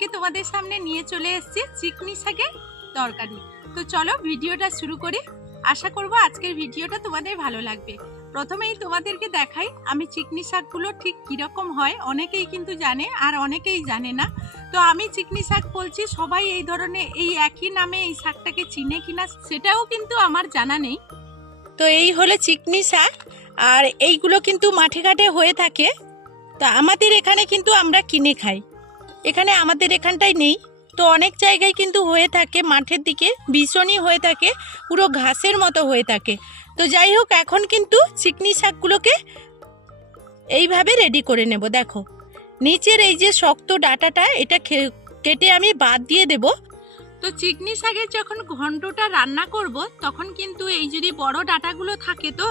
আজকে তোমাদের সামনে নিয়ে চলে এসেছি চিকনি শাকের তরকারি। তো চলো ভিডিওটা শুরু করি। আশা করব আজকের ভিডিওটা তোমাদের ভালো লাগবে। প্রথমেই তোমাদেরকে দেখাই, আমি চিকনি শাকগুলো ঠিক কীরকম হয়, অনেকেই কিন্তু জানে আর অনেকেই জানে না। তো আমি চিকনি শাক বলছি, সবাই এই ধরনের, এই একই নামে এই শাকটাকে চিনে কিনা সেটাও কিন্তু আমার জানা নেই। তো এই হলো চিকনি শাক, আর এইগুলো কিন্তু মাঠে ঘাটে হয়ে থাকে। তো আমাদের এখানে কিন্তু আমরা কিনে খাই। এখানে আমাদের এখানটায় নেই। তো অনেক জায়গায় কিন্তু হয়ে থাকে, মাঠের দিকে ভীষণই হয়ে থাকে, পুরো ঘাসের মতো হয়ে থাকে। তো যাই হোক, এখন কিন্তু চিকনি শাকগুলোকে এইভাবে রেডি করে নেব, দেখো। নিচের এই যে শক্ত ডাটাটা, এটা কেটে আমি বাদ দিয়ে দেব। তো চিকনি শাকের যখন ঘন্টটা রান্না করব, তখন কিন্তু এই যদি বড় ডাটাগুলো থাকে তো,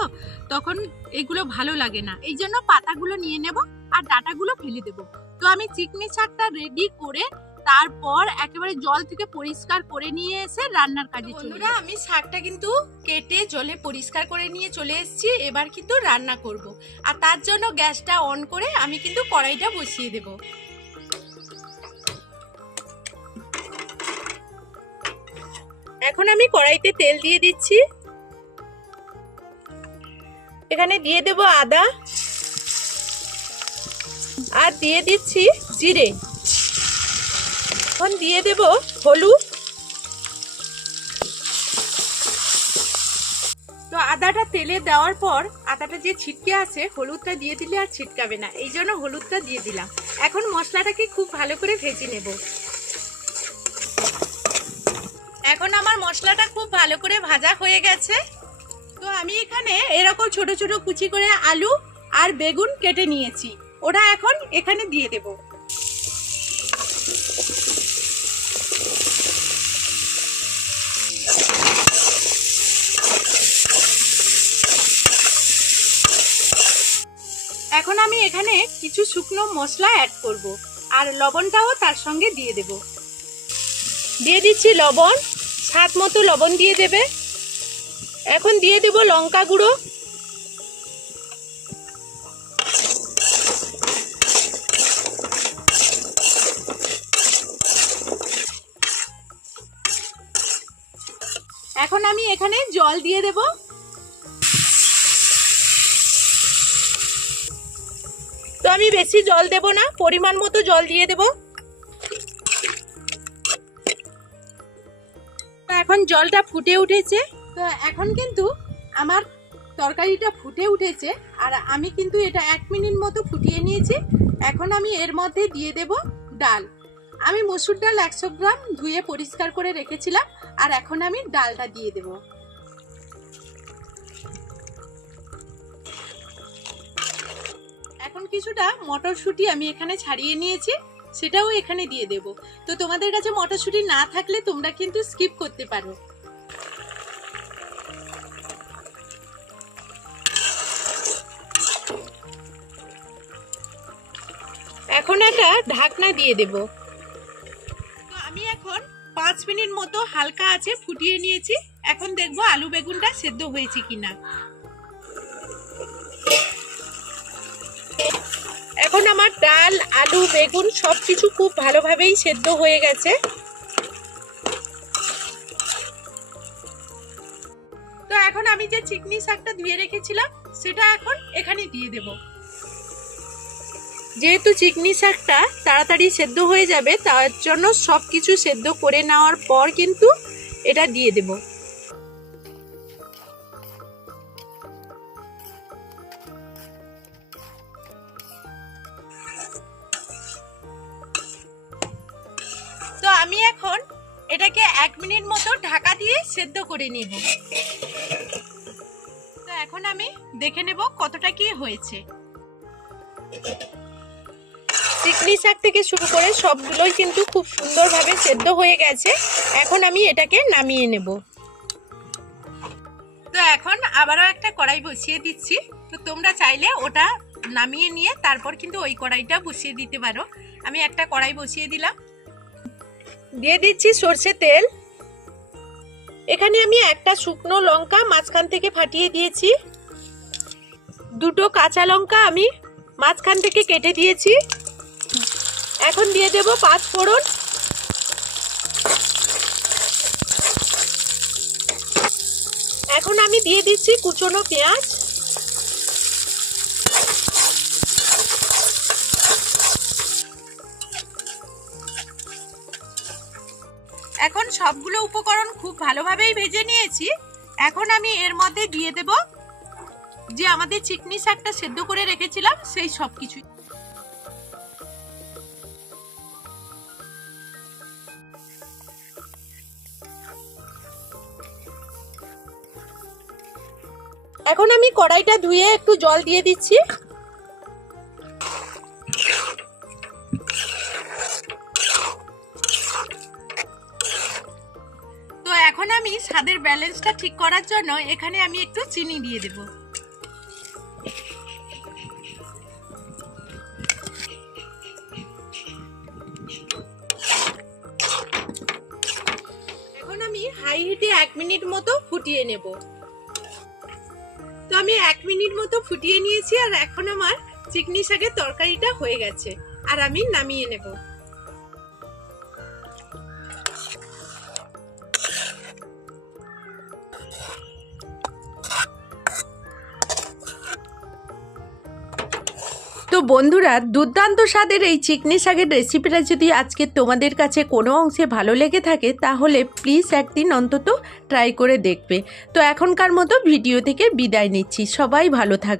তখন এগুলো ভালো লাগে না। এই জন্য পাতাগুলো নিয়ে নেব আর ডাটাগুলো ফেলে দেব। তো আমি চিকনি শাকটা রেডি করে তারপর একেবারে জল থেকে পরিষ্কার করে নিয়ে এসে রান্নার কাজে চলে বন্ধুরা, আমি শাকটা কিন্তু কেটে জলে পরিষ্কার করে নিয়ে চলে এসেছি। এবার কিন্তু রান্না করব। আর তার জন্য গ্যাসটা অন করে আমি কিন্তু কড়াইটা বসিয়ে দেব। এখন আমি কড়াইতে তেল দিয়ে দিচ্ছি। এখানে দিয়ে দেব আদা আর দিয়ে দিচ্ছি জিরে। এখন দিয়ে দেব হলুদ। তো আদাটা তেলে দেওয়ার পর আদাটা যে ছিটকে আছে, হলুদটা দিয়ে দিলে আর ছিটকাবে না। এই জন্য হলুদটা দিয়ে দিলাম। এখন মশলাটাকে খুব ভালো করে ভেজে নেব। এখন আমার মশলাটা খুব ভালো করে ভাজা হয়ে গেছে। তো আমি এখানে এরকম ছোট ছোট কুচি করে আলু আর বেগুন কেটে নিয়েছি। ওটা এখন এখানে দিয়ে দেবো। এখন আমি এখানে কিছু শুকনো মশলা অ্যাড করব, আর লবণটাও তার সঙ্গে দিয়ে দেব। দিয়ে দিচ্ছি লবণ, স্বাদ মতো লবণ দিয়ে দেবে। এখন দিয়ে দেব লঙ্কা গুঁড়ো। এখন আমি এখানে জল দিয়ে দেবো। তো আমি বেশি জল দেব না, পরিমাণ মতো জল দিয়ে দেব। এখন জলটা ফুটে উঠেছে। তো এখন কিন্তু আমার তরকারিটা ফুটে উঠেছে, আর আমি কিন্তু এটা এক মিনিট মতো ফুটিয়ে নিয়েছি। এখন আমি এর মধ্যে দিয়ে দেব ডাল। আমি মসুর ডাল একশো গ্রাম ধুয়ে পরিষ্কার করে রেখেছিলাম, আর এখন আমি ডালটা দিয়ে দেবো। এখন কিছুটা মটরশুঁটি আমি এখানে ছাড়িয়ে নিয়েছি, সেটাও এখানে দিয়ে দেব। তো তোমাদের কাছে মটরশুঁটি না থাকলে তোমরা কিন্তু স্কিপ করতে পারো। এখন একটা ঢাকনা দিয়ে দেব। মিনিট মতো হালকা আছে ফুটিয়ে নিয়েছি। এখন দেখব আলু বেগুনটা সেদ্ধ হয়েছে কিনা। এখন আমার ডাল, আলু, বেগুন সব কিছু খুব ভালোভাবেই সেদ্ধ হয়ে গেছে। তো এখন আমি যে চিকনি শাকটা ধুয়ে রেখেছিলাম, সেটা এখন এখানে দিয়ে দেব। যেহেতু চিকনি শাকটা তাড়াতাড়ি সেদ্ধ হয়ে যাবে, তার জন্য সব কিছু সেদ্ধ করে নেওয়ার পর কিন্তু এটা দিয়ে দেবো। তো আমি এখন এটাকে এক মিনিট মতো ঢাকা দিয়ে সেদ্ধ করে নেব। তো এখন আমি দেখে নেব কতটা কি হয়েছে। চিকনি শাক থেকে শুরু করে সবগুলোই কিন্তু খুব সুন্দরভাবে সেদ্ধ হয়ে গেছে। এখন আমি এটাকে নামিয়ে নেব। তো এখন আবারও একটা কড়াই বসিয়ে দিচ্ছি। তো তোমরা চাইলে ওটা নামিয়ে নিয়ে তারপর কিন্তু ওই কড়াইটা বসিয়ে দিতে পারো। আমি একটা কড়াই বসিয়ে দিলাম। দিয়ে দিচ্ছি সর্ষে তেল। এখানে আমি একটা শুকনো লঙ্কা মাঝখান থেকে ফাটিয়ে দিয়েছি। দুটো কাঁচা লঙ্কা আমি মাঝখান থেকে কেটে দিয়েছি। এখন দিয়ে দেব পাঁচ ফোড়ন। এখন আমি দিয়ে দিচ্ছি কুচনো পেঁয়াজ। এখন সবগুলো উপকরণ খুব ভালোভাবেই ভেজে নিয়েছি। এখন আমি এর মধ্যে দিয়ে দেব যে আমাদের চিকনি শাকটা সেদ্ধ করে রেখেছিলাম, সেই সব কিছু এখন আমি কড়াইটা ধুয়ে একটু জল দিয়ে দিচ্ছি। তো এখন আমি স্বাদের ব্যালেন্সটা ঠিক করার জন্য এখানে আমি একটু চিনি দিয়ে দেব। এখন আমি হাই হিটে এক মিনিট মতো ফুটিয়ে নেব। তো আমি এক মিনিট মতো ফুটিয়ে নিয়েছি আর এখন আমার চিকনি শাকের তরকারিটা হয়ে গেছে। আর আমি নামিয়ে নেব। বন্ধুরা, দুর্দান্ত স্বাদের এই চিকনি শাকের রেসিপিটা যদি আজকে তোমাদের কাছে কোনো অংশে ভালো লেগে থাকে, তাহলে প্লিজ একদিন অন্তত ট্রাই করে দেখবে। তো এখনকার মতো ভিডিও থেকে বিদায় নিচ্ছি। সবাই ভালো থাকবে।